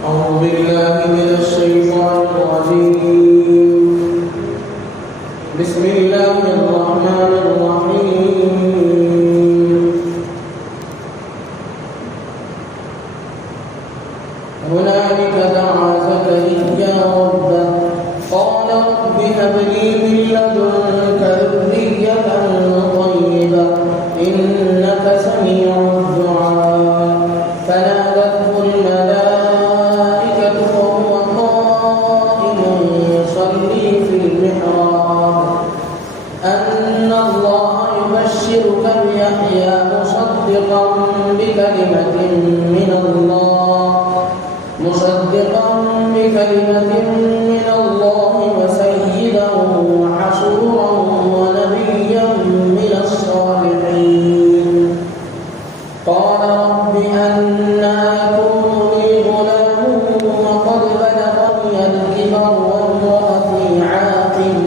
أعوذ بالله من الشيطان الرجيم بسم الله الرحمن الرحيم هنالك دعا زكريا ربه قال رب هب لي من لدنك ذرية طيبة إنك سميع الدعاء فنادته الملائكة وهو قائم يصلي في المحراب أن الله يبشرك بيحيى مصدقا بكلمة من الله وسيدا وحصورا ونبيا من الصالحين قال رب أنى يكون لي غلام وقد بلغني الكبر وامرأتي عاقر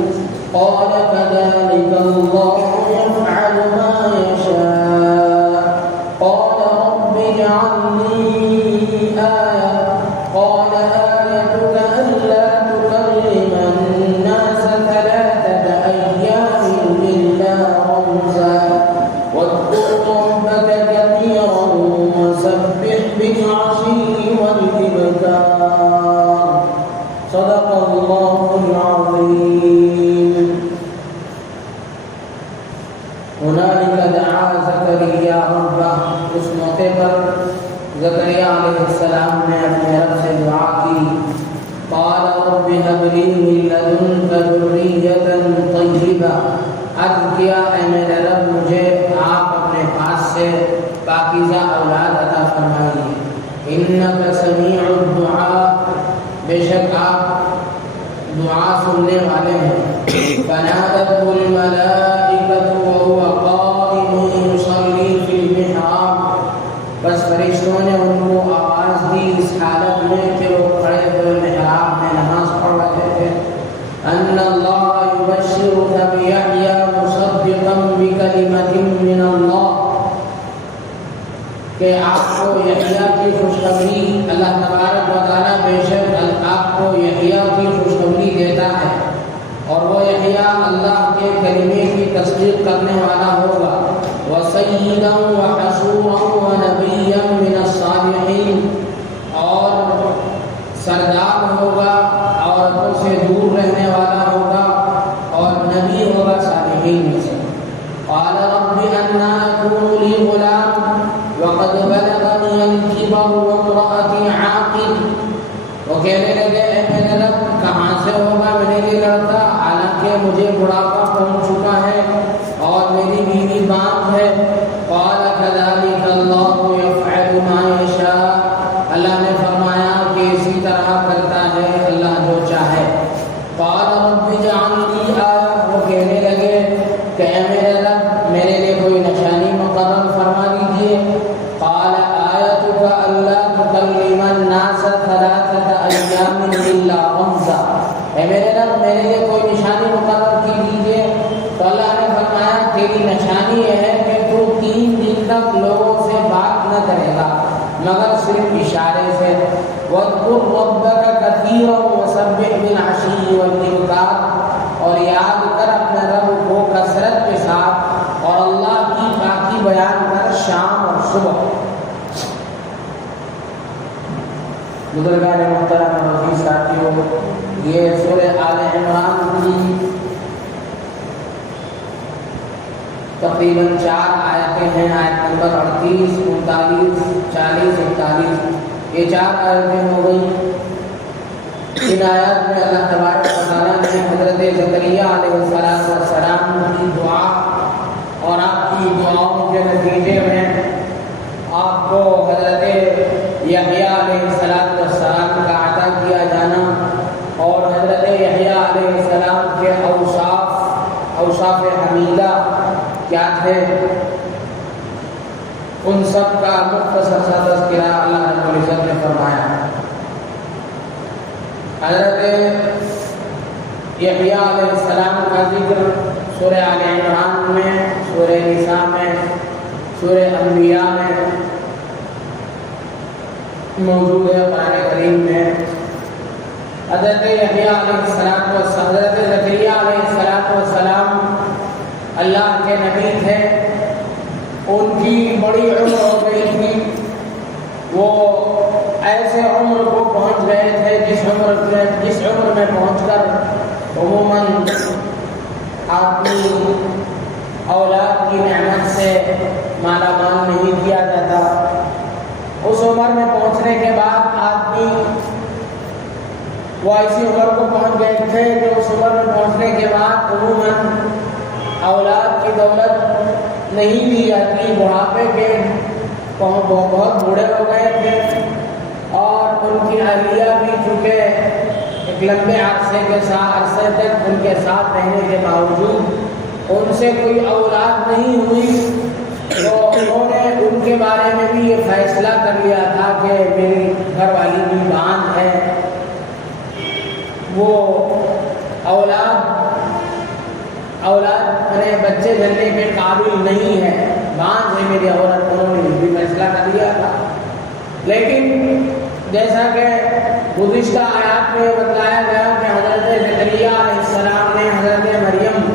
قال كذلك الله يفعل ما يشاء قال رب اجعل لي آية قال آيتك ألا تكلم الناس 3 أيام إلا رمزا واذكر ربك كثيرا وسبح بالعشي والإبكار صدق الله العظيم. هنالك دعا زكريا ربه. اس موقع پر زکریا علیہ السلام نے اپنے رب سے دعا کی. قال رب هب لي من لدنك ذرية طيبة. عرض کیا اے میرے رب مجھے آپ اپنے پاس سے پاکیزہ اولاد عطا فرمائیے. انك سمیع الدعاء. بے شک آپ دعا سننے والے ہیں. فنادته الملائكة وهو قائم يصلي في المحراب. بس فرشتوں نے ان کو آواز دی اس حالت میں کہ وہ کھڑے ہوئے محراب میں نماز پڑھ رہے تھے. ان اللہ یبشرک بیحییٰ مصدقا بکلمۃ من اللہ. کہ آپ کو یحییٰ کی خوشخبری اللہ تبارک و تعالیٰ بے شک آپ کو یحییٰ کی خوشخبری دیتا ہے اور وہ یحییٰ اللہ کے کلمے کی تصدیق کرنے والا ہوگا. وسیدا وحصورا ونبیا من الصالحین. اور سردار ہوگا, عورتوں سے دور رہنے والا ہوگا اور نبی ہوگا صالحین میں سے. قال رب أنى يكون لي غلام وقد بلغني الكبر وامرأتي عاقر. وہ کہنے لگے اے میرے رب کہاں سے ہوگا میرے لیے لڑکا, حالانکہ مجھے بڑھاپا پہنچ چکا ہے اور میری بیوی بانجھ ہے. قال كذلك الله يفعل ما يشاء. اللہ نے فرمایا کہ اسی طرح کرتا ہے اللہ جو چاہے. قال رب اجعل لي آية. وہ کہنے لگے کہ اے میرے رب میرے لیے کوئی نشانی مقرر فرما دیجیے. قال آیتک الا تکلم الناس 3 ایام الا رمزا. اے میرے رب میرے لیے کوئی نشانی مقرر کی دیجیے. تو اللہ نے فرمایا تیری نشانی یہ ہے کہ تو 3 دن تک لوگوں سے بات نہ کرے گا مگر صرف اشارے سے. واذکر ربک کثیرا وسبح بالعشی والابکار. اور یاد کر اپنے رب کو کثرت کے ساتھ اور اللہ کی پاکی بیان کر شام اور صبح. بزرگان محترم اور عزیز ساتھیوں, یہ سورہ آل عمران کی تقریباً 4 آیتیں ہیں. آیت نمبر 38, 39, 40, 41. یہ 4 آیتیں ہو گئی. ان آیات میں اللہ تبارک و تعالیٰ نے حضرت زکریا علیہ السلام کی دعا اور آپ کی دعاؤں کے نتیجے میں آپ کو حضرت یحییٰ علیہ السلام کا عطا کیا جانا اور حضرت یحییٰ علیہ السلام کے اوصاف حمیدہ کیا تھے ان سب کا مختصر سا تذکرہ اللہ رب العزت نے فرمایا. حضرت یحییٰ علیہ السلام کا ذکر سورہ آل عمران میں, سورہ نساء میں, سورہ انبیاء میں موجود ہے. قرآن کریم میں حضرت یحییٰ حضرت زکریا علیہ السلام اللہ کے نبی تھے. ان کی بڑی عمر ہو گئی تھی. وہ ایسے عمر کو پہنچ گئے تھے جس عمر میں پہنچ کر عموماً آدمی اولاد کی نعمت سے مالا مال نہیں کیا جاتا. اس عمر میں پہنچنے کے بعد آدمی وہ ایسی عمر کو پہنچ گئے تھے کہ اس عمر میں پہنچنے کے بعد عموماً اولاد کی دولت نہیں دی جاتی. بڑھاپے کے بہت بوڑھے ہو گئے تھے اور ان کی اہلیہ بھی چونکہ ایک لمبے عرصے تک ان کے ساتھ رہنے کے باوجود ان سے کوئی اولاد نہیں ہوئی. تو انہوں نے ان کے بارے میں بھی یہ فیصلہ کر لیا تھا کہ میری گھر والی بھی باندھ ہے, وہ اولاد بچے جننے کے قابل نہیں ہے, باندھ ہے میری عورت. انہوں نے بھی فیصلہ کر لیا تھا. لیکن جیسا کہ گزشتہ آیات میں بتلایا گیا کہ حضرت زکریا علیہ السلام نے حضرت مریم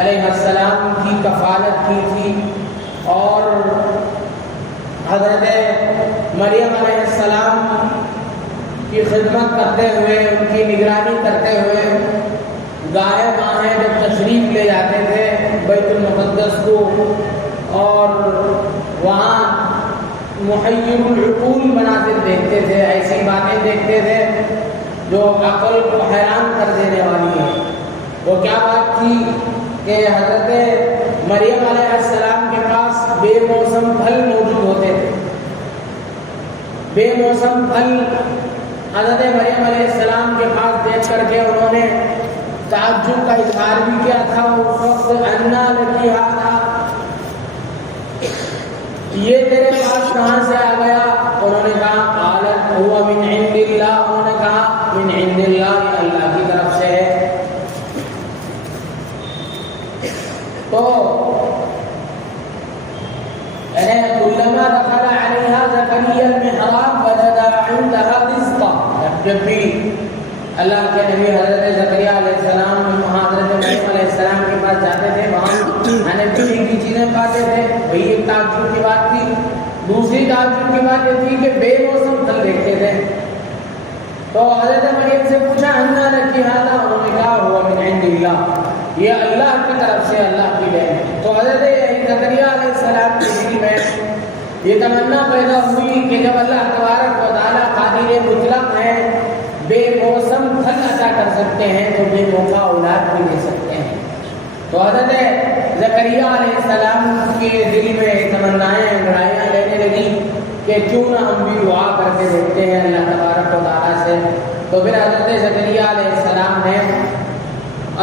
علیہ السلام کی کفالت کی تھی اور حضرت مریم علیہ السلام کی خدمت کرتے ہوئے, ان کی نگرانی کرتے ہوئے گاہے گاہے جب تشریف لے جاتے تھے بیت المقدس کو اور وہاں محیر العقول مناظر دیکھتے تھے, ایسی باتیں دیکھتے تھے جو عقل کو حیران کر دینے والی ہے. وہ کیا بات تھی کہ حضرت مریم علیہ السلام کے پاس بے موسم پھل موجود ہوتے تھے. بے موسم پھل حضرت مریم علیہ السلام کے پاس دیکھ کر کے انہوں نے تعجب کا اظہار بھی کیا تھا. اس وقت انا لکی ھذا, یہ تیرے پاس کہاں سے آ گیا؟ انہوں نے کہا قالت هو من عند اللہ. انہوں نے کہا من عند اللہ, یہ اللہ کی طرف سے ہے. تو كلما دخل عليها زكريا المحراب وجد عندها رزقا. جب بھی اللہ کے نبی حضرت زکریا علیہ السلام حضرت مریم علیہ السلام کے پاس جاتے تھے, وہاں کھانے پینے کی چیزیں پاتے تھے. وہی ایک تعجب کی بات تھی. دوسری تعجب کی بات یہ تھی کہ بے موسم پھل دیکھتے تھے. تو حضرت مریم سے پوچھا انا لکی ھذا, انہوں نے کہا هو من عند اللہ, یہ اللہ کی طرف سے, اللہ کی دین ہے. تو حضرت زکریا علیہ السلام کے دل میں یہ تمنا پیدا ہوئی کہ جب اللہ تبارک و تعالیٰ قادر مطلق ہے, بے موسم پھل عطا کر سکتے ہیں, تو بے موقع اولاد بھی دے سکتے ہیں. تو حضرت زکریا علیہ السلام کے دل میں تمنائیں انگڑائیاں لینے لگی کہ کیوں نہ ہم بھی دعا کر کے دیکھتے ہیں اللہ تبارک و تعالیٰ سے. تو پھر حضرت زکریا علیہ السلام نے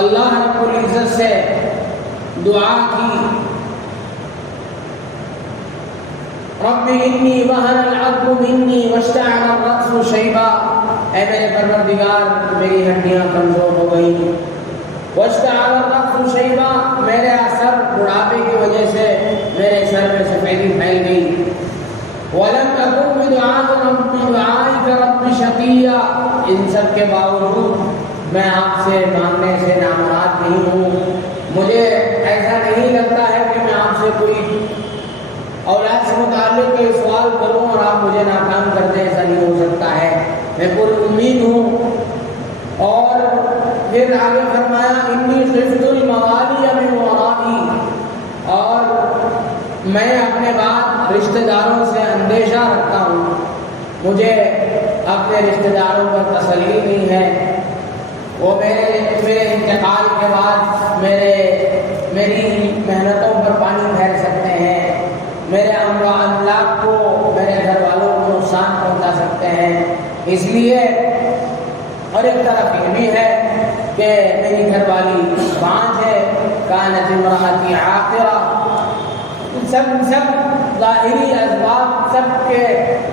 اللہ رب العزت سے دعا کی, رب انی وہن العظم منی واشتعل الرأس شیبا, اے میرے پروردگار میری ہڈیاں کمزور ہو گئی. واشتعل الرأس شیبا, میرے سر بڑھاپے کی وجہ سے میرے سر میں سفیدی پھیل گئی. ولم اکن بدعائک رب شقیا, ان سب کے باوجود میں آپ سے مانگنے سے نامراد نہیں ہوں. مجھے ایسا نہیں لگتا ہے کہ میں آپ سے کوئی اولاد سے متعلق کوئی سوال کروں اور آپ مجھے ناکام کر دیں, ایسا نہیں ہو سکتا ہے. میں پر امید ہوں. اور پھر آگے فرمایا انی خفت الموالی من ورائی, اور میں اپنے بعد رشتہ داروں سے اندیشہ رکھتا ہوں. مجھے اپنے رشتہ داروں پر تسلی نہیں ہے. وہ میرے انتقال کے بعد میری محنتوں پر پانی پھیر سکتے ہیں, میرے املاک کو, میرے گھر والوں کو نقصان پہنچا سکتے ہیں. اس لیے اور ایک طرف یہ بھی ہے کہ میری گھر والی باندھ ہے, کانت امرأتی عاقرہ. سب ظاہری اسباب, سب کے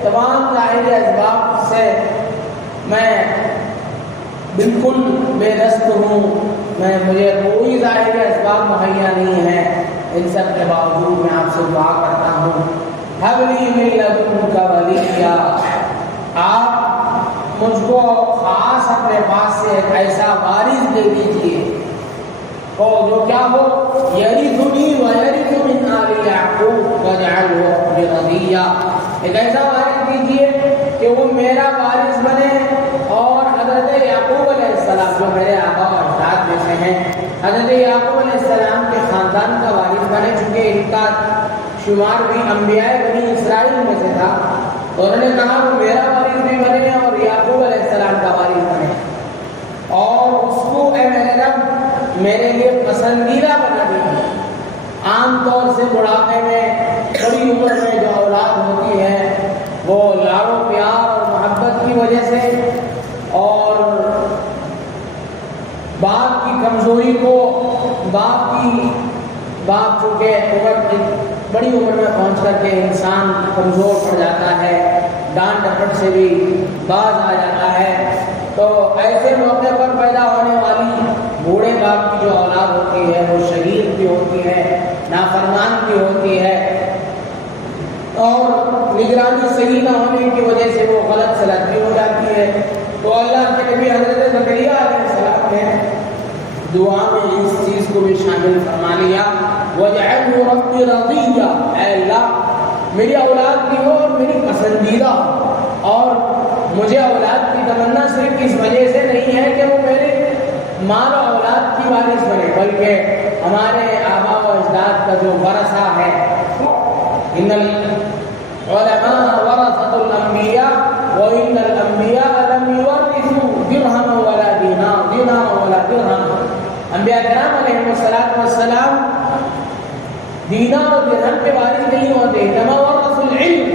تمام ظاہری اسباب سے میں بالکل بے دست ہوں. مجھے کوئی ظاہری اسباب مہیا نہیں ہے. ان سب کے باوجود میں آپ سے دعا کرتا ہوں, حب لی من لدنک ولیا, آپ مجھ کو خاص اپنے پاس سے ایک ایسا وارث دے دیجیے تو جو کیا ہو یرثنی ویرث من آل یعقوب واجعلہ رب رضیہ، ایک ایسا وارث دیجیے کہ وہ میرا وارث بنے اور حضرت یعقوب علیہ السلام جو میرے آبا و اجداد میں سے ہیں، حضرت یعقوب علیہ السلام کے خاندان کا وارث بنے، چونکہ ان کا شمار بھی انبیاء بنی اسرائیل میں سے تھا، تو انہوں نے کہا وہ میرا وارث بھی بنے اور یعقوب علیہ السلام کا وارث بنے، اور اس کو اے میرے رب میرے لیے پسندیدہ بنا دیجیے۔ عام طور سے بڑھاپے میں بڑی عمر میں جو اولاد ہوتی ہے وہ لاڑ و پیار اور محبت کی وجہ سے اور باپ کی کمزوری کو باپ چونکہ بڑی عمر میں پہنچ کر کے انسان کمزور پڑ جاتا ہے، ڈانٹ ڈپٹ سے بھی باز آ جاتا ہے، تو ایسے موقع پر پیدا ہونے والی بوڑھے باپ کی جو اولاد ہوتی ہے وہ شریر کی ہوتی ہے، نافرمان کی ہوتی ہے، اور نگرانی صحیح نہ ہونے کی وجہ سے وہ غلط سلط بھی ہو جاتی ہے، تو اللہ کے نبی حضرت زکریا علیہ السلام نے دعا میں اس چیز کو بھی شامل فرما لیا، وَاجْعَلْهُ رَبِّ رَضِيًّا، اے اللہ میری اولاد بھی ہو اور میری پسندیدہ ہو، اور مجھے اولاد کی تمنا صرف اس وجہ سے نہیں ہے کہ وہ میرے مال و اولاد کی وارث بنے، بلکہ ہمارے آبا و اجداد کا جو ورثہ ہے، ان العلماء ورثۃ الانبیاء وان الانبیاء لم یورثوا درہما ولا درہما، انبیاء کرام علیہ السلام دینار اور درہم کے وارث نہیں ہوتے، انما ورثوا العلم،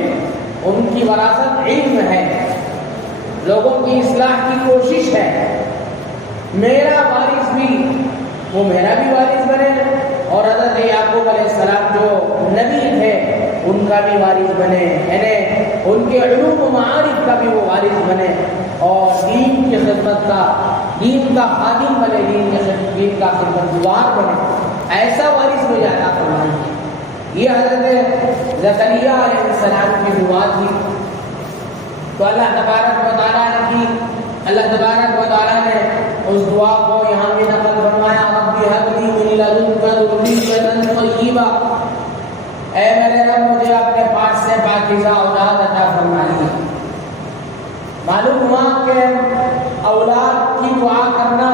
ان کی وراثت علم ہے، لوگوں کی اصلاح کی کوشش ہے، میرا وارث بھی وہ میرا بھی وارث بنے، اور حضرت یعقوب علیہ السلام جو نبی تھے ان کا بھی وارث بنے، یعنی ان کے علوم و معارف کا بھی وہ وارث بنے، اور دین کی خدمت کا، دین کا خادم بنے، دین کا خدمت گزار بنے، ایسا وارث مجھے عطا فرمائیے۔ یہ حضرت زکریا علیہ السلام کی دعا تھی، تو اللہ تبارک و تعالیٰ نے اس دعا کو یہاں بھی نقل فرمایا، رب هب لي من لدنك ذرية طیبہ، اے میرے رب مجھے اپنے پاس سے پاکیزہ اولاد عطا فرمائیے۔ معلوم ہوا کہ اولاد کی دعا کرنا،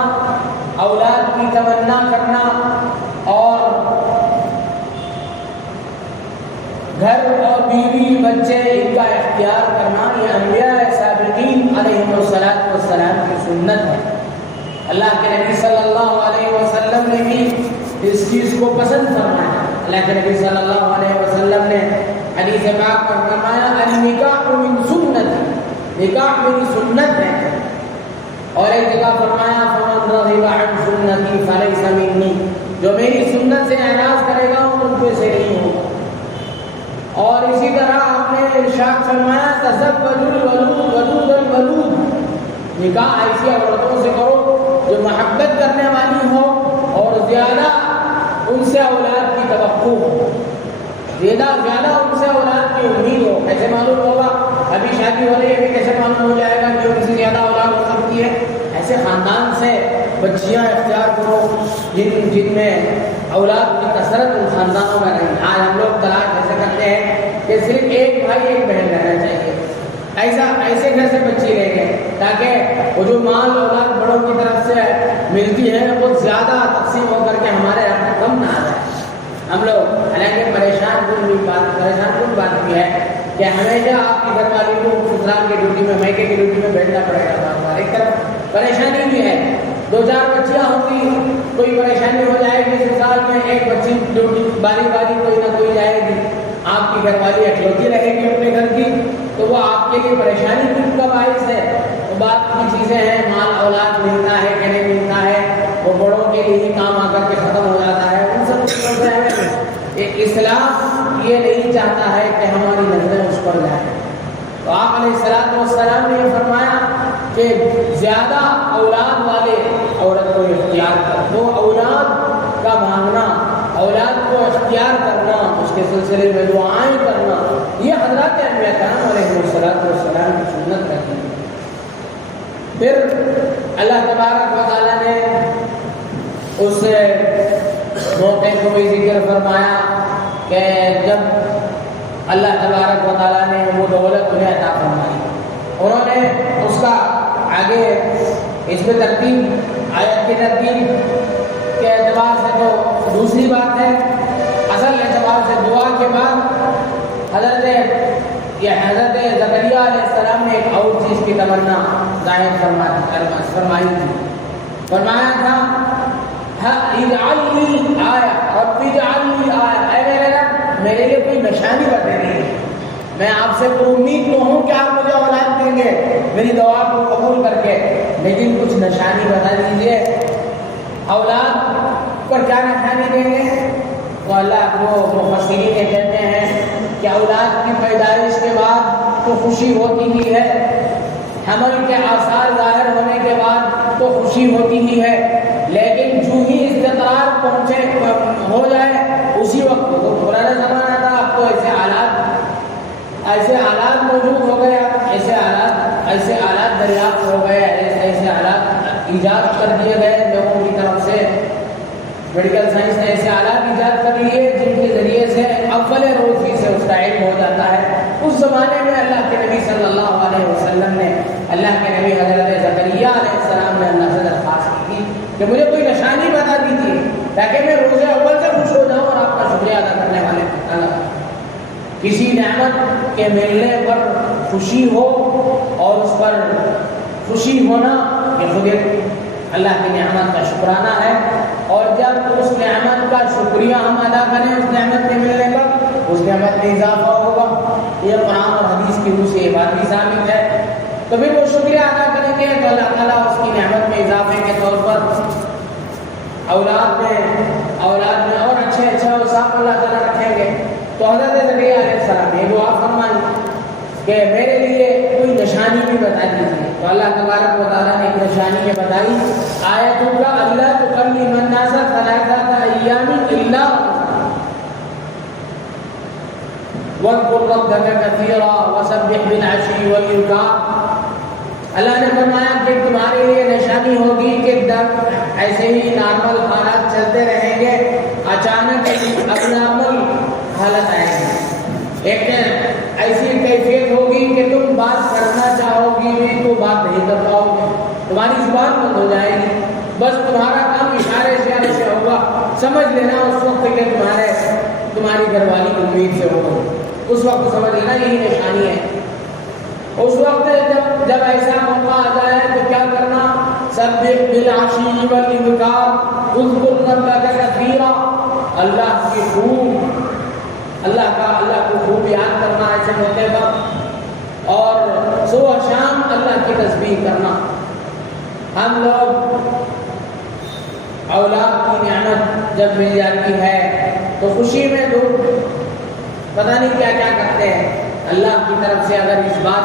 اولاد کی تمنا کرنا اور گھر اور بیوی بچے ان کا اختیار کرنا، یہ انبیاء سابقین علیہم السلام کی سنت ہے۔ اللہ کے نبی صلی اللہ علیہ وسلم نے بھی اس چیز کو پسند فرمایا، اللہ کے نبی صلی اللہ علیہ وسلم نے حدیث پاک میں فرمایا النکاح من سنت، نکاح میری سنت ہے، اور ایک جگہ فرمایا فمن رغب عن سنتی فلیس منی، جو میری سنت سے اعراض کرے گا وہ مجھ سے نہیں ہوگا۔ اور اسی طرح آپ نے ارشاد فرمایا تزوجوا الودود الولود، نکاح ایسی عورتوں سے کرو جو محبت کرنے والی ہو اور زیادہ ان سے اولاد کی توقع ہو، زیادہ ان سے اولاد کی امید ہو۔ کیسے معلوم ہوگا؟ ابھی شادی ہو رہی ہے، کیسے معلوم ہو جائے گا کہ ان سے زیادہ اولاد ہو سکتی ہے؟ ایسے خاندان سے بچیاں اختیار کرو جن میں اولاد کی کثرت ان خاندانوں میں رہی۔ آج ہم لوگ طلاق ایسے کرتے ہیں کہ صرف ایک بھائی ایک بہن رہنا چاہیے، ایسے گھر سے بچی لیں گے تاکہ وہ جو مال اولاد بڑوں کی طرف سے ملتی ہے وہ زیادہ تقسیم ہو کر کے ہمارے یہاں پہ کم نہ آ جائے۔ ہم لوگ حالانکہ پریشان کن بات بھی ہے کہ ہمیشہ آپ کی گھر والی کو سسرال کی ڈیوٹی میں، میکے کی ڈیوٹی میں بیٹھنا پڑے گا، ایک طرف پریشانی بھی ہے، 2-4 بچیاں ہوتی کوئی پریشانی ہو جائے گی سسرال میں، ایک بچی ڈیوٹی باری کوئی نہ کوئی جائے گی، آپ کی گھر والی اکلوتی رہے گی اپنے گھر کی، تو وہ آپ کے لیے پریشانی کا باعث ہے۔ وہ بات کی چیزیں ہیں، مال اولاد ملتا ہے کہ نہیں ملتا ہے، وہ بڑوں کے لیے ہی کام آ کر کے ختم ہو جاتا ہے، ان سب چیزوں سے ایک اسلام یہ نہیں چاہتا ہے کہ ہماری نظریں اس پر جائیں۔ تو آپ علیہ السلام نے یہ فرمایا کہ زیادہ اولاد والے عورت کو اختیار کر دو، اولاد کا مانگنا، اولاد کو اختیار کرنا، اس کے سلسلے میں دعائیں کرنا، یہ حضرات انبیاء کرام علیہ السلام کی سنت رہی ہے۔ پھر اللہ تبارک و تعالیٰ نے اس موقع کو بھی ذکر فرمایا کہ جب اللہ تبارک و تعالیٰ نے وہ دولت انہیں عطا فرمائی، انہوں نے اس کا آگے اس میں ترتیب آیت کی ترتیب کے اعتبار سے تو دوسری بات ہے، اصل اعتبار سے دعا کے بعد حضرت زکریا علیہ السلام نے ایک اور چیز کی تمنا ظاہر فرمائی تھی، فرمایا تھا اجعل لی آیا اور اجعل لی آیا، اے میرے رب میرے لیے کوئی نشانی بتا دیجیے، میں آپ سے پر امید تو ہوں کہ آپ مجھے اولاد دیں گے میری دعا کو قبول کر کے، لیکن کچھ نشانی بتا دیجیے، اولاد پر کیا نشانی دیں گے؟ تو اللہ کو مفسرین کہتے ہیں کہ اولاد کی پیدائش کے بعد تو خوشی ہوتی ہی ہے، حمل کے آثار ظاہر ہونے کے بعد تو خوشی ہوتی ہی ہے، لیکن جو ہی استقرار ہو جائے اسی وقت تو پرانا زمانہ تھا، اب تو ایسے حالات موجود ہو گئے، ایسے حالات دریافت ہو گئے، ایسے حالات ایجاد کر دیے گئے لوگوں کی طرف سے، میڈیکل سائنس نے ایسے حالات ایجاد کر لیے جن کے ذریعے سے اول روز ہی سے اس کا علم ہو جاتا ہے۔ اس زمانے میں اللہ کے نبی صلی اللہ علیہ وسلم نے، اللہ کے نبی حضرت زکریا علیہ السلام نے اللہ سے درخواست کی تھی کہ مجھے کوئی نشانی بتا دیجیے تاکہ میں روز اول سے خوش ہو جاؤں اور آپ کا شکریہ ادا کرنے والے اللہ کسی نعمت کے ملنے پر خوشی ہو، اور اس پر خوشی ہونا یہ خود ایک اللہ کی نعمت کا شکرانہ ہے، اور جب اس نعمت کا شکریہ ہم ادا کریں اس نعمت کے ملنے پر، اس نعمت میں اضافہ ہوگا، یہ قرآن اور حدیث کی روح سے یہ بات بھی ثابت ہے، تو پھر وہ شکریہ ادا کریں گے تو اللہ تعالیٰ اس کی نعمت میں اضافے کے طور پر اولاد میں اور اچھے اوصاف اللہ تعالیٰ رکھیں گے۔ تو حضرت زکریا علیہ السلام نے دعا فرمائی کہ میرے لیے کوئی نشانی بھی بتا دیجیے، تو اللہ تبارک و تعالیٰ نے ایک نشانی یہ بتائی، آیت کا اللہ تکلم الناس ثلاثۃ ایام الا واذکر ربک کثیرا وسبح بالعشی والابکار۔ اللہ نے فرمایا کہ تمہارے لیے نشانی ہوگی کہ ایسے ہی نارمل حالات چلتے رہیں گے، اچانک اب نارمل حالت آئے گی، ایک ایسی کیفیت ہوگی کہ تم بات کرنا چاہو گی بھی تو بات نہیں کر پاؤ گے، تمہاری زبان بند ہو جائے گی، بس تمہارا کام اشارے سے ہوگا، سمجھ لینا اس وقت کہ تمہاری گھر والی امید سے ہوگا، اس وقت سمجھ لینا یہی نشانی ہے۔ اس وقت جب ایسا موقع آ جائے تو کیا کرنا؟ سبح بالعشی والابکار اذکر ربک کثیرا، اللہ کو خوب یاد کرنا ایسے موقع پر، اور صبح شام اللہ کی تسبیح کرنا۔ ہم لوگ اولاد کی نعمت جب مل جاتی ہے تو خوشی میں تو پتہ نہیں کیا کیا کرتے ہیں، اللہ کی طرف سے اگر اس بات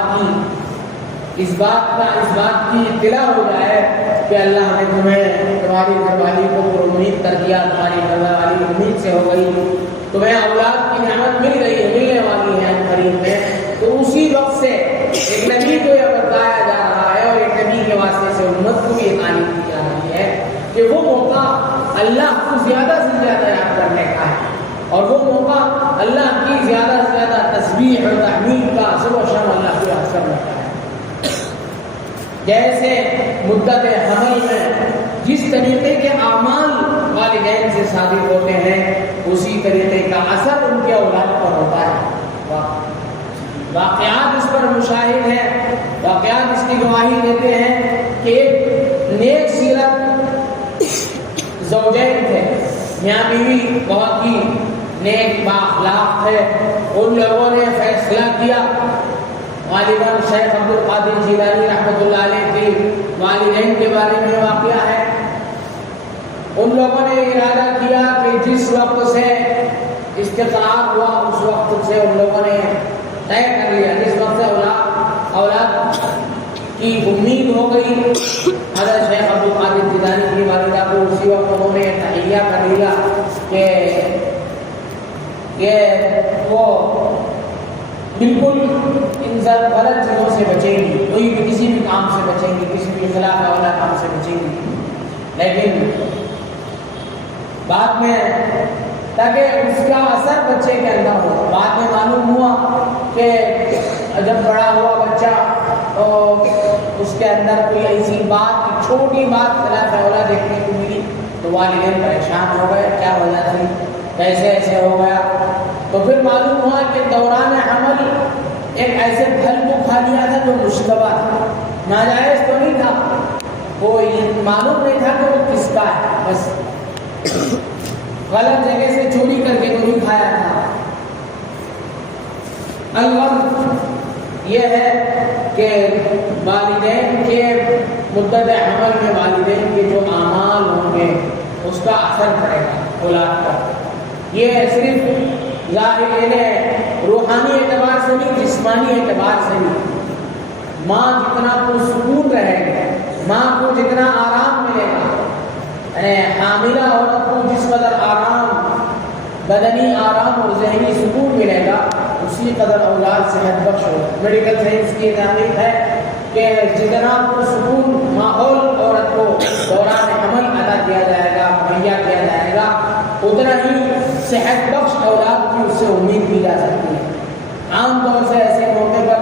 کی اطلاع ہو جائے کہ اللہ نے تمہاری گھر والی کو امید کر دیا، تمہاری گھر والی امید سے ہو گئی، تمہیں اولاد کی نعمت مل گئی ہے، ملنے والی ہے قریب میں، تو اسی وقت سے ایک نبی کو یہ بتایا جا رہا ہے اور ایک نبی کے واسطے سے امت کو بھی یہ تعلیم دی جا رہی ہے کہ وہ موقع اللہ کو زیادہ سے زیادہ یاد کرنے کا ہے، اور وہ موقع اللہ کی زیادہ سے زیادہ تسبیح اور تحمید کا صبح شام اللہ کو یاد کرنے کا ہے۔ جیسے مدت حمل میں جس طریقے کے اعمال والدین سے ثابت ہوتے ہیں اسی طریقے کا اثر ان کے اولاد پر ہوتا ہے۔ واقعات اس پر مشاہد ہیں، واقعات اس کی گواہی دیتے ہیں کہ ایک نیک سیرت زوجین تھے، میاں بیوی بہت ہی نیک بااخلاق ہے، ان لوگوں نے فیصلہ کیا، والدین شیخ عبد القادر جیلانی رحمۃ اللہ علیہ کے والدین کے بارے میں واقعہ ہے، ان لوگوں نے ارادہ کیا کہ جس وقت سے استقرار ہوا اس وقت سے ان لوگوں نے طے کر لیا، جس وقت سے اولاد کی امید ہو گئی، حضرت شیخ عبد القادر جیلانی کی والدہ کو اسی وقت انہوں نے تحیہ کر لیا کہ وہ بالکل ان غلط چیزوں سے بچیں گی، کوئی بھی کسی بھی کام سے بچیں گی، کسی بھی نہیں دی، لیکن بعد میں تاکہ اس کا اثر بچے کے اندر ہو۔ بعد میں معلوم ہوا کہ جب بڑا ہوا بچہ تو اس کے اندر کوئی ایسی بات، چھوٹی بات خلاف اولا دیکھنے کو ملی تو والدین پریشان ہو گئے، کیا وجہ تھی، کیسے ایسے ہو گیا۔ تو پھر معلوم ہوا کہ دوران حمل ایک ایسے پھل کو کھا لیا تھا جو مشتبہ تھا، ناجائز تو نہیں تھا، وہ یہ معلوم نہیں تھا کہ وہ کس کا ہے، بس غلط جگہ سے چوری کر کے تو نہیں کھایا تھا۔ الغرض یہ ہے کہ والدین کے مدت حمل میں والدین کے جو اعمال ہوں گے اس کا اثر پڑے گا اولاد پر۔ یہ صرف ظاہر روحانی اعتبار سے نہیں، جسمانی اعتبار سے نہیں۔ ماں جتنا پرسکون رہے گی، ماں کو جتنا آرام ملے گا، حاملہ عورت کو جس قدر آرام، بدنی آرام اور ذہنی سکون ملے گا، اسی قدر اولاد صحت بخش ہوگا۔ میڈیکل سائنس کی تعریف ہے کہ جتنا پرسکون ماحول عورت کو دوران حمل عطا کیا جائے گا، مہیا کیا جائے گا، اتنا ہی صحت بخش اولاد کی اس سے امید کی جا سکتی ہے۔ عام طور سے ایسے موقع پر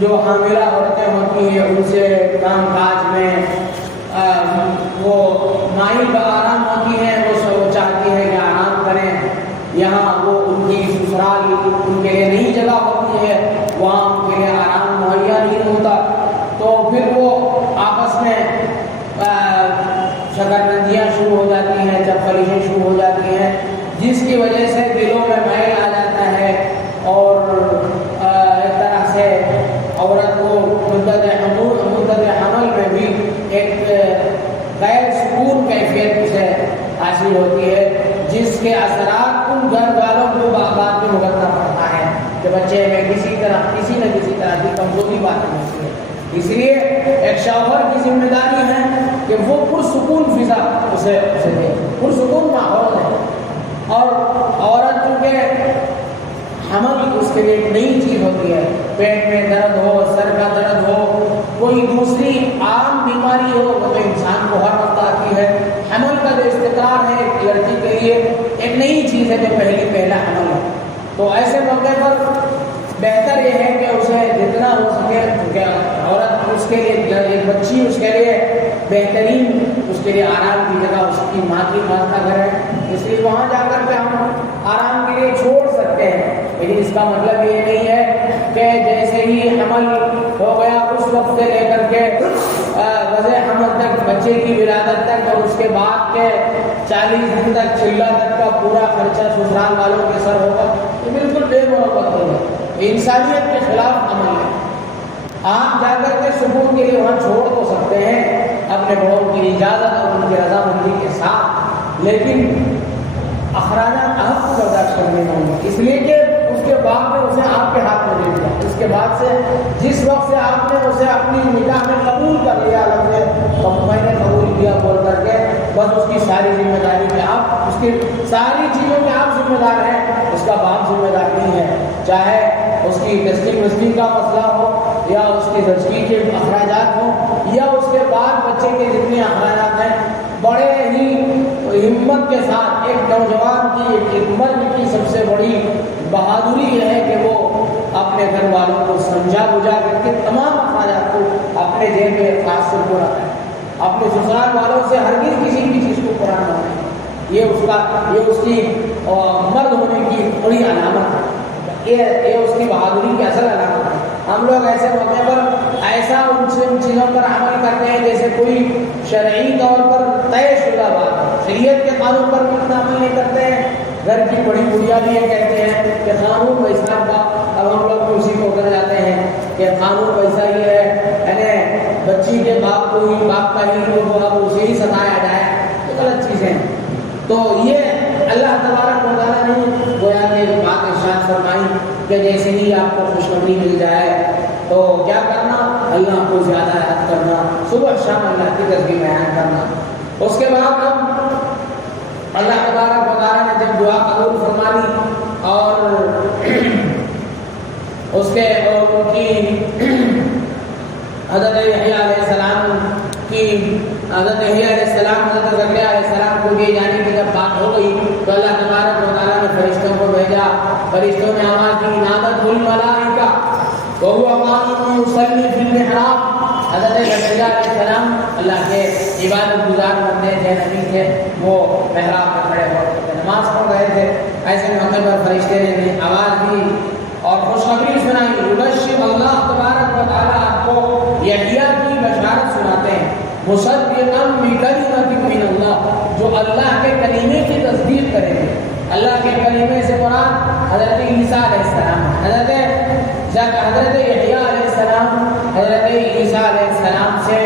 جو حاملہ عورتیں ہوتی ہیں ان سے کام کاج میں وہ مائل آرام ہوتی ہیں، وہ چاہتی ہے کہ آرام کریں، یہاں وہ ان کی سسرال ان کے لیے نئی جگہ ہوتی ہے، وہاں ان کے لیے آرام مہیا نہیں ہوتا، تو پھر وہ آپس میں شکرنندیاں شروع ہو جاتی ہیں، چپخلیشیں شروع ہو جاتی ہیں، جس کی وجہ سے دلوں میں میل آ جاتا ہے اور ایک طرح سے عورت کو مدت حمل میں بھی ایک غیر سکون کیفیت سے حاصل ہوتی ہے، جس کے اثرات ان گھر والوں کو بعد میں بھگتنا پڑتا ہے کہ بچے میں کسی نہ کسی طرح کی کمزوری بات ہوتی ہے۔ اس لیے ایک شوہر کی ذمہ داری ہے کہ وہ پرسکون فضا اسے دے، پرسکون ماحول ہے، اور عورت چونکہ حمل اس کے لیے ایک نئی چیز ہوتی ہے، پیٹ میں درد ہو، سر کا درد ہو، کوئی دوسری عام بیماری ہو، وہ تو انسان کو ہر وقت آتی ہے۔ حمل کا جو استقرار ہے ایک لڑکی کے لیے ایک نئی چیز ہے جو پہلا حمل ہے، تو ایسے موقع پر بہتر یہ ہے کہ اسے جتنا ہو سکے، کیونکہ عورت اس کے لیے ایک بچی اس کے لیے بہترین، اس کے لیے آرام کی جگہ اس کی ماں کا گھر ہے، اس لیے وہاں جا کر کے ہم آرام کے لیے چھوڑ سکتے ہیں، لیکن اس کا مطلب یہ نہیں ہے کہ جیسے ہی حمل ہو گیا اس وقت سے لے کر کے وضع حمل تک، بچے کی ولادت تک اور اس کے بعد کے 40 دن تک چلہ تک کا پورا خرچہ سسرال والوں کے سر ہوگا، یہ بالکل بے محبت ہوگا، انسانیت کے خلاف عمل ہے۔ آپ جا کر کے سکون کے لیے وہاں چھوڑ تو سکتے ہیں اپنے بڑوں کی اجازت اور ان کی رضامندی کے ساتھ، لیکن اخراجات آپ کو برداشت کرنے ہوں گے، اس لیے کہ اس کے بعد میں اسے آپ کے ہاتھ میں دے دیا، اس کے بعد سے جس وقت سے آپ نے اسے اپنی نکاح میں قبول کر لیا، میں نے قبول کیا بول کر کے، بس اس کی ساری ذمہ داری پہ آپ، اس کی ساری چیزوں کے آپ ذمہ دار ہیں، اس کا باپ ذمہ دار نہیں ہے، چاہے اس کی ٹیسٹنگ کا مسئلہ ہو یا اس کی زچگی کے اخراجات ہوں یا اس کے بعد بچے کے جتنے اخراجات ہیں، بڑے ہی ہمت کے ساتھ ایک نوجوان کی، ایک مرد کی سب سے بڑی بہادری یہ ہے کہ وہ اپنے گھر والوں کو سمجھا بجھا کر کے تمام اخراجات کو اپنے جیب میں خاص سے پورا کرے، اپنے سسرال والوں سے ہرگز کسی بھی چیز کو پورا نہ کرے، یہ اس کی مرد ہونے کی بڑی علامت ہے، یہ اس کی بہادری کی اصل علامت ہے۔ ہم لوگ ایسے موقع پر ایسا ان چیزوں پر عمل کرتے ہیں جیسے کوئی شرعی طور پر طے شدہ بات ہے، شریعت کے قانون پر بھی اتنا عمل نہیں کرتے ہیں، گھر کی بڑی بڑھیا بھی یہ کہتے ہیں کہ قانون ویسا کا، اب ہم لوگ بھی اسی کو کر جاتے ہیں کہ قانون ویسا ہی ہے، یعنی بچی کے باپ کو ہی، باپ کا ہی وہ اب اسے ہی ستایا جائے، یہ غلط چیزیں ہیں۔ تو یہ اللہ تبارک و تعالیٰ نے گویا کہ بات ارشاد فرمائی کہ جیسے ہی آپ کو خوشخبری مل جائے تو کیا کرنا، اللہ کو زیادہ یاد کرنا، صبح شام اللہ کی تسبیح بیان کرنا۔ اس کے بعد ہم اللہ تبارک و تعالیٰ نے جب دعا قبول فرما لی اور اس کے ان کی حضرت یحییٰ علیہ السلام کی کہ حضرت یحییٰ علیہ السلام حضرت زکریا علیہ السلام کو دیے جانے کی جب بات ہو گئی تو اللہ تبارک و تعالیٰ نے فرشتوں کو بھیجا. فرشتوں نے آواز دی نادت الملائکہ وهو قائم يصلي في المحراب. حضرت زکریا علیہ السلام اللہ کے عبادت گزار بندے تھے، نبی تھے، وہ محراب میں کھڑے ہو کر نماز پڑھ رہے تھے. ایسے موقع پر فرشتے نے آواز دی اور خوشخبری سنائی. یبشر اللہ تبارک و تعالیٰ آپ کو یحییٰ کی بشارت سناتے ہیں، مصدقا بکلمۃ من اللہ، جو اللہ کے کلمے کی تصدیق کریں گے. اللہ کے کلمے سے مراد حضرت عیسیٰ علیہ السلام، حضرت یحییٰ علیہ السلام حضرت عیسیٰ علیہ السلام سے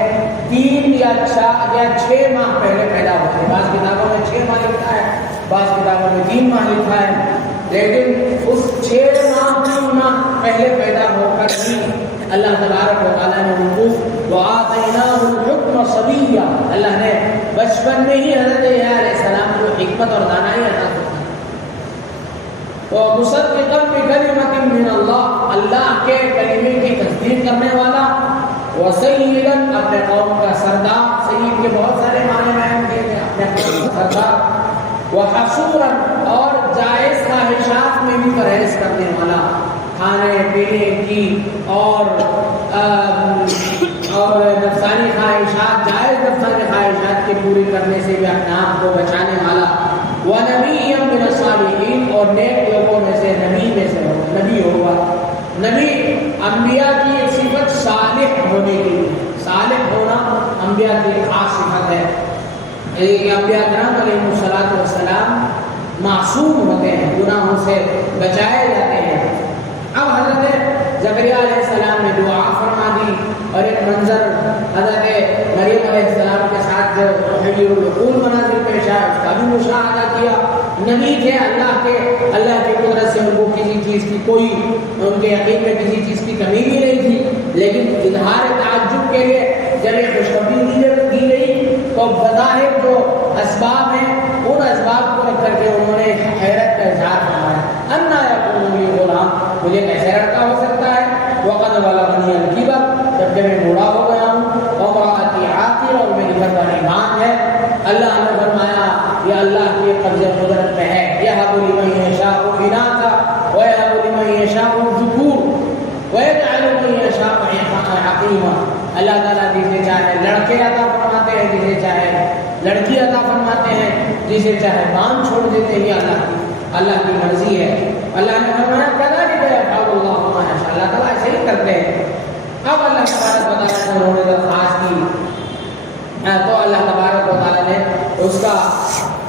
3 یا 6 ماہ پہلے پیدا ہوئے. بعض کتابوں میں 6 ماہ لکھا ہے، بعض کتابوں میں 3 ماہ لکھا ہے، لیکن اس 6 ماہ پہلے پیدا ہو کر بھی اللہ تبارک و تعالیٰ نے ان کو وآتیناہ الحکم صبیا، اللہ نے بچپن میں ہی حضرت یحییٰ علیہ السلام کو حکمت اور دانائی عطا کی. مصدقا بکلمۃ من اللہ، اللہ کے کلمے کی تصدیق کرنے والا. وسیدا، اپنے قوم کا سردار. سید کے بہت سارے معنی بیان کیے گئے، اپنے قوم کا سردار. وحصورا، اور جائز خواہشات میں بھی پرہیز کرنے والا، کھانے پینے کی اور نفسانی خواہشات، جائز نفسانی خواہشات کی پوری کرنے سے بھی اپنے آپ کو بچانے والا. وَنَبِيًّا مِّنَ الصَّالِحِينَ، اور نیک لوگوں میں سے نبی ہوگا. نبی انبیاء کی ایک صفت صالح ہونے کے لیے، صالح ہونا انبیاء کی ایک خاص صفت ہے. انبیاء کرام علیہ الصلوۃ والسلام معصوم ہوتے ہیں، گناہوں سے بچائے جاتے ہیں. اب حضرت زکریا علیہ السلام نے دعا فرما دی اور ایک منظر حضرت مریم علیہ السلام کے ساتھ جو حجر العقول مناظر پیش آیا اس کا بھی مشاہدہ کیا. نبی تھے اللہ کی قدرت سے ان کو کسی چیز کی کوئی، ان کے یقین میں کسی چیز کی کمی بھی نہیں تھی، لیکن اظہار تعجب کے لیے جب یہ خوشخبری دی گئی تو بظاہر جو اسباب ہیں ان اسباب کو رکھ کر کے انہوں نے حیرت کا اظہار فرمایا. انا یکون لی غلام، مجھے کیسے لڑکا ہو سکتا ہے؟ وقد بلغنی الکبر، جبکہ میں بوڑھا ہو گیا ہوں. وامرأتی عاقر، اور میری گردن ماں ہے. اللہ نے فرمایا یہ اللہ کے قبض قدرت میں ہے. یہب لمن یشاء اناثا ویہب لمن یشاء الذکور ویجعل من یشاء عقیما. اللہ تعالیٰ جسے چاہے لڑکے عطا فرماتے ہیں، جسے چاہے لڑکی عطا فرماتے ہیں، جسے چاہے کام چھوڑ دیتے ہیں. یہ اللہ کی مرضی ہے. اللہ نے فرمایا کذالک یفعل اللہ ما یشاء، اللہ تعالیٰ ایسے ہی کرتے ہیں. اب اللہ تبارک و تعالیٰ نے انہوں نے درخواست کی تو اللہ تبارک و تعالیٰ نے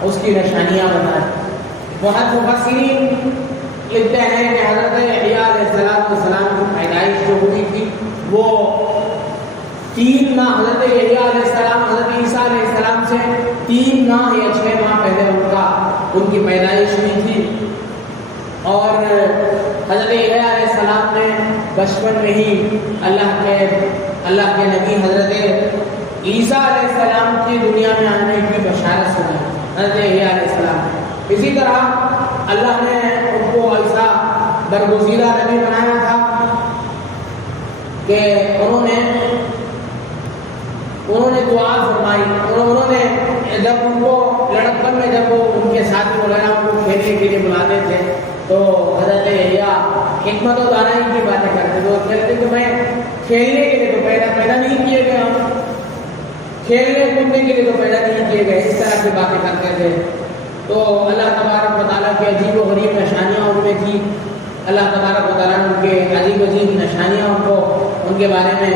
اس کی نشانیاں بتائیں. بہت مفسرین لکھتے ہیں کہ حضرت یحییٰ علیہ السلام کی پیدائش جو ہوئی تھی وہ 3 ماہ، حضرت یحییٰ علیہ السلام حضرت عیسیٰ علیہ السلام سے 3 ماہ یا 6 ماہ پہلے ان کی پیدائش ہوئی تھی. اور حضرت یحییٰ علیہ السلام نے بچپن میں ہی اللہ کے نبی حضرت عیسیٰ علیہ السلام کی دنیا میں آنے کی بشارت سنائی حضرت یحییٰ علیہ السلام. اسی طرح اللہ نے ان کو ایسا برگزیدہ نبی بنایا تھا کہ انہوں نے دعا فرمائی. انہوں نے جب ان کو لڑکپن میں جب وہ ان کے ساتھی وغیرہ ان کو کھیلنے کے لیے بلاتے تھے تو حضرت یحییٰ حکمت و دانائی کی باتیں کرتے تھے. وہ کہتے کہ میں کھیلنے کے لیے تو پیدا نہیں کیے گئے، ہم کھیلنے کودنے کے لیے تو پیدا نہیں کیے گئے، اس طرح کی باتیں کرتے تھے. تو اللہ تبارک و تعالیٰ کی عجیب و غریب نشانیاں ان میں تھیں. اللہ تبارک و تعالیٰ نے ان کے عجیب نشانیاں ان کے بارے میں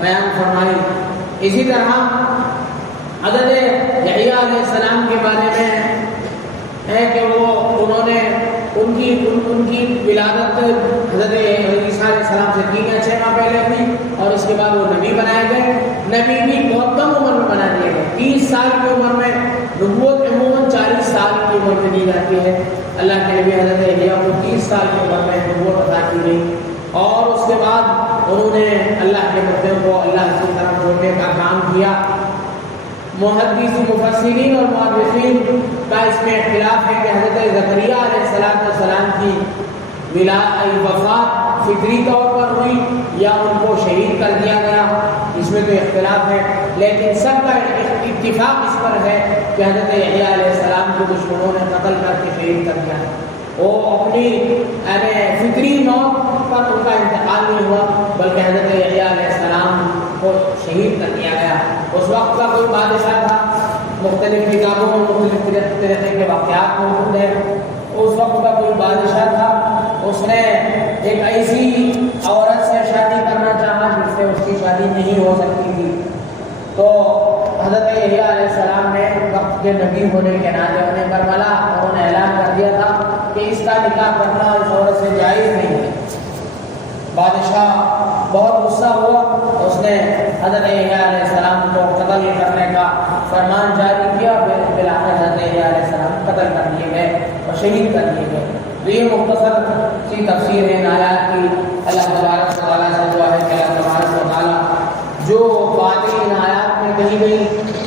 بیان فرمائی. اسی طرح حضرت یحییٰ علیہ السلام کے بارے میں ہے کہ انہوں نے ان کی ولادت حضرت عیسیٰ علیہ السلام سے 3 یا 6 ماہ پہلے ہوئی اور اس کے بعد وہ نبی بنائے گئے. نبی بھی بہت کم عمر میں بنا دیے گئے. 30 سال کی عمر میں، نبوت عموماً 40 سال کی عمر میں دی جاتی ہے. اللہ کے نبی حضرت یحییٰ کو 30 سال کی عمر میں نبوت عطا کی گئی اور اس کے بعد انہوں نے اللہ کے بندوں کو اللہ کی طرف جوڑنے کا کام کیا. محدث مفسرین اور مؤرخین کا اس میں اختلاف ہے کہ حضرت زکریا علیہ السلام کی وفات فطری طور پر ہوئی یا ان کو شہید کر دیا گیا، اس میں تو اختلاف ہے، لیکن سب کا اتفاق اس پر ہے کہ حضرت یحییٰ علیہ السلام کو دشمنوں نے قتل کر کے شہید کر دیا۔ وہ اپنی فطری موت پر ان کا انتقال نہیں ہوا، بلکہ حضرت یحییٰ علیہ السلام کو شہید کر دیا گیا۔ اس وقت کا کوئی بادشاہ تھا، مختلف کتابوں میں مختلف طرح کے واقعات موجود ہیں۔ اس وقت کا کوئی بادشاہ تھا، اس نے ایک ایسی عورت سے شادی کرنا چاہا جس سے اس کی شادی نہیں ہو سکتی تھی، تو حضرت یحییٰ علیہ السلام نے وقت کے نبی ہونے کے ناطے انہیں برملا اور انہیں اعلان کر دیا تھا کہ اس کا نکاح کرنا اس عورت سے جائز نہیں ہے۔ بادشاہ بہت غصہ ہوا، اس نے حضرت یحییٰ علیہ السلام کو قتل کرنے کا فرمان جاری کیا، بالآخر حضرت یحییٰ علیہ السلام قتل کر دیے گئے اور شہید کر دیے گئے۔ تو یہ مختصر سی تفسیر ہے ان آیات کی۔ اللہ تبارک و تعالیٰ سے دعا ہے کہ اللہ تبارک و تعالیٰ جو باتیں ان آیات میں کہی گئی،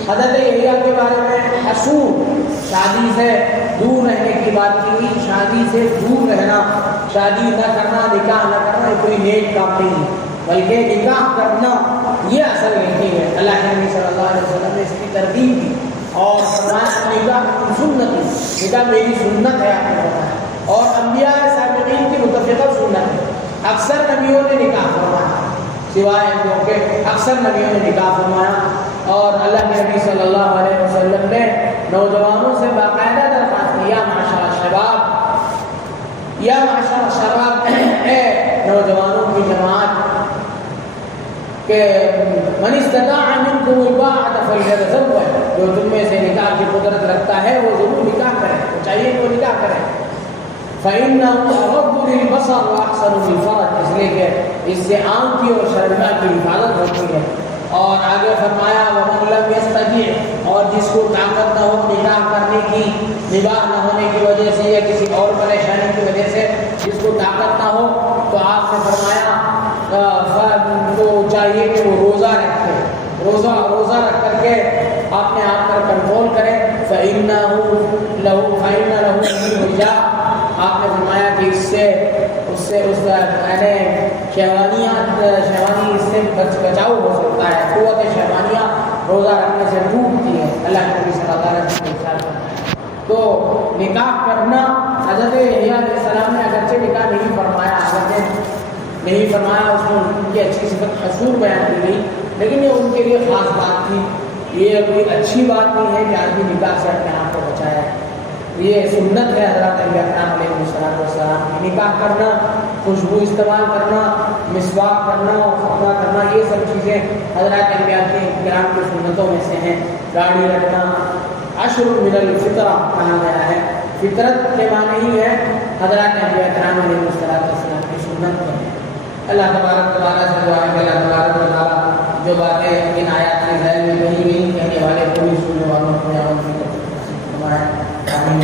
حضرت یحییٰ کے بارے میں حسود، شادی سے دور رہنے کی بات کی، شادی سے دور رہنا، شادی نہ کرنا، نکاح نہ کرنا یہ کوئی نیک کام نہیں ہے، بلکہ نکاح کرنا یہ اصل نیکی ہے۔ اللہ کے نبی صلی اللہ علیہ وسلم نے اس کی ترغیب دی اور فرمایا نکاح سنت ہے، نکاح میری سنت ہے، آپ نے بتایا، اور انبیاء سابقین کی متفقہ سنت ہے۔ اکثر نبیوں نے نکاح فرمایا، سوائے دو کے اکثر نبیوں نے نکاح فرمایا، اور اللہ کے نبی صلی اللہ علیہ وسلم نے نوجوانوں سے باقاعدہ درخواست کی، یا معاشر الشباب، یا معاشر الشباب، اے نوجوانوں کی جماعت، کہ من استطاع منکم الباءۃ فلیتزوج، جو تم میں سے نکاح کی قدرت رکھتا ہے وہ ضرور نکاح کرے، تو چاہیے کہ وہ نکاح کرے۔ فإنه أغض للبصر وأحسن للفرج، اس لیے کہ اس سے آنکھ کی اور شرمگاہ کی حفاظت ہوتی ہے۔ اور آگے فرمایا ومن لم يستطع، اور جس کو طاقت نہ ہو نکاح کرنے کی، نباہ نہ ہونے کی وجہ سے یا کسی اور پریشانی کی وجہ سے جس کو طاقت نہ ہو، تو آپ نے فرمایا تو چاہیے کہ وہ روزہ رکھے، روزہ رکھ کر کے اپنے آپ پر کنٹرول کرے۔ فإنه له وجاء، آپ نے فرمایا کہ اس سے شہوانی اس سے بچاؤ ہو سکتا ہے، قوت شہوانیہ روزہ رکھنے سے ٹوٹتی ہے، اللہ کے نبی صلی اللہ علیہ وسلم۔ تو نکاح کرنا، حضرت یحییٰ علیہ السلام نے اگرچہ نکاح نہیں فرمایا، اس میں ان کی اچھی صفت حسود بیان کی گئی، لیکن یہ ان کے لیے خاص بات تھی، یہ کوئی اچھی بات نہیں ہے کہ آدمی نکاح سے اپنے آپ کو بچائے، یہ سنت ہے حضرات انبیاء کرام علیہ السلام کی۔ نکاح کرنا، خوشبو استعمال کرنا، مسواک کرنا اور ختنہ کرنا، یہ سب چیزیں حضرات انبیاء کرام کی سنتوں میں سے ہیں۔ داڑھی رکھنا عشر من الفطرہ کہا گیا ہے، فطرت کے معنی ہی ہے حضرات انبیاء کرام علیہ السلام کی سنت ہے۔ اللہ تبارک و تعالیٰ سے دعا ہے کہ اللہ تبارک و تعالیٰ جو باتیں ان آیات کے ذیل میں کہی گئی، کہنے والے کو بھی سننے والوں کو عمل کی توفیق عطا فرمائے۔ آمین۔